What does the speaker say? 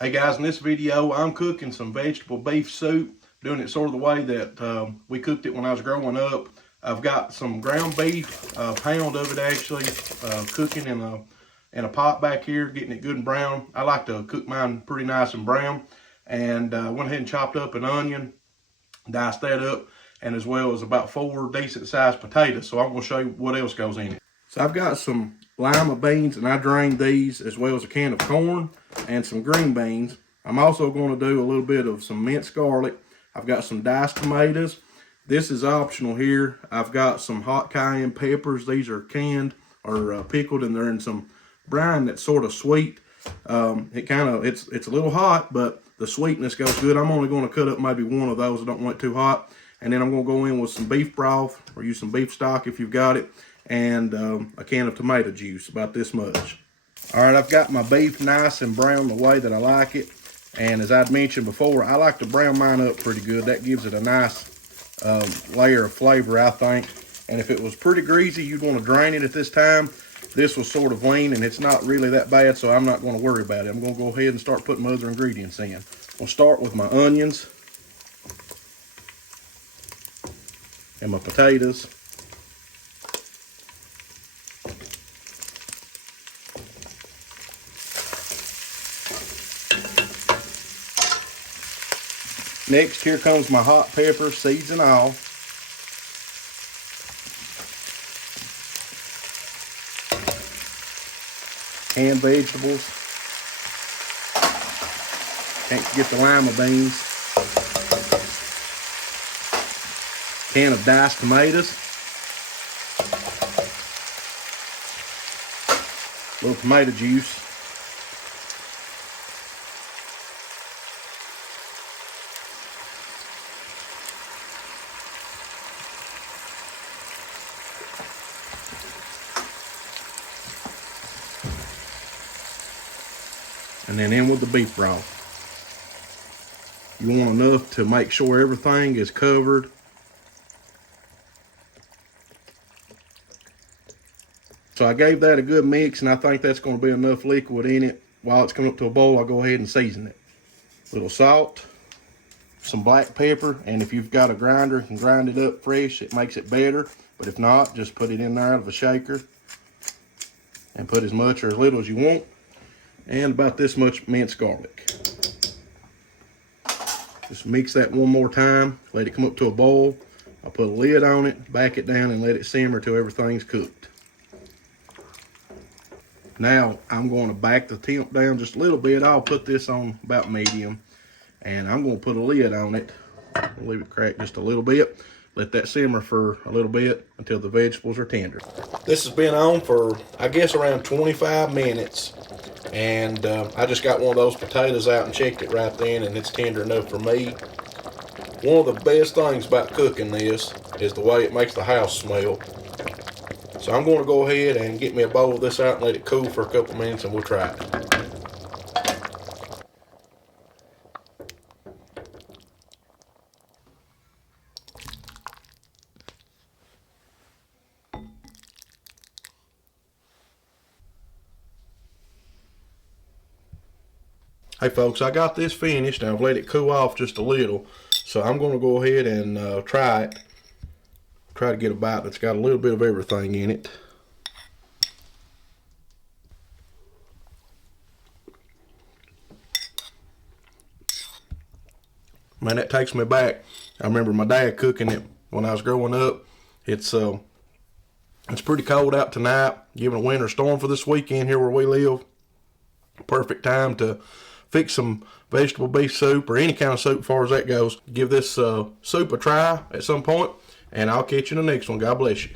Hey guys, in this video I'm cooking some vegetable beef soup, doing it sort of the way that we cooked it when I was growing up. I've got some ground beef, a pound of it actually, cooking in a pot back here, getting it good and brown. I like to cook mine pretty nice and brown, and went ahead and chopped up an onion, diced that up, and as well as about 4 decent sized potatoes. So I'm going to show you what else goes in it. So I've got some lima beans, and I drained these, as well as a can of corn and some green beans. I'm also going to do a little bit of some minced garlic. I've got some diced tomatoes. This is optional here. I've got some hot cayenne peppers. These are canned or pickled, and they're in some brine that's sort of sweet. It's a little hot, but the sweetness goes good. I'm only going to cut up maybe one of those. I don't want it too hot. And then I'm going to go in with some beef broth, or use some beef stock if you've got it, and a can of tomato juice, about this much. All right, I've got my beef nice and brown the way that I like it. And as I'd mentioned before, I like to brown mine up pretty good. That gives it a nice layer of flavor, I think. And if it was pretty greasy, you'd want to drain it at this time. This was sort of lean, and it's not really that bad, so I'm not going to worry about it. I'm going to go ahead and start putting my other ingredients in. I'll start with my onions and my potatoes. Next, here comes my hot pepper, seeds and all. Canned vegetables. Can't forget the lima beans. Can of diced tomatoes. A little tomato juice. And then in with the beef broth. You want enough to make sure everything is covered. So I gave that a good mix, and I think that's going to be enough liquid in it. While it's coming up to a boil, I'll go ahead and season it. A little salt, some black pepper, and if you've got a grinder, you can grind it up fresh. It makes it better. But if not, just put it in there out of a shaker and put as much or as little as you want. And about this much minced garlic. Just mix that one more time, let it come up to a boil. I'll put a lid on it, back it down, and let it simmer till everything's cooked. Now I'm going to back the temp down just a little bit. I'll put this on about medium, and I'm going to put a lid on it. I'll leave it crack just a little bit. Let that simmer for a little bit until the vegetables are tender. This has been on for, I guess, around 25 minutes. And I just got one of those potatoes out and checked it right then, and it's tender enough for me. One of the best things about cooking this is the way it makes the house smell. So I'm going to go ahead and get me a bowl of this out and let it cool for a couple minutes, and we'll try it. Hey folks, I got this finished and I've let it cool off just a little. So I'm going to go ahead and try it. Try to get a bite that's got a little bit of everything in it. Man, that takes me back. I remember my dad cooking it when I was growing up. It's pretty cold out tonight, giving a winter storm for this weekend here where we live. Perfect time to fix some vegetable beef soup, or any kind of soup as far as that goes. Give this soup a try at some point, and I'll catch you in the next one. God bless you.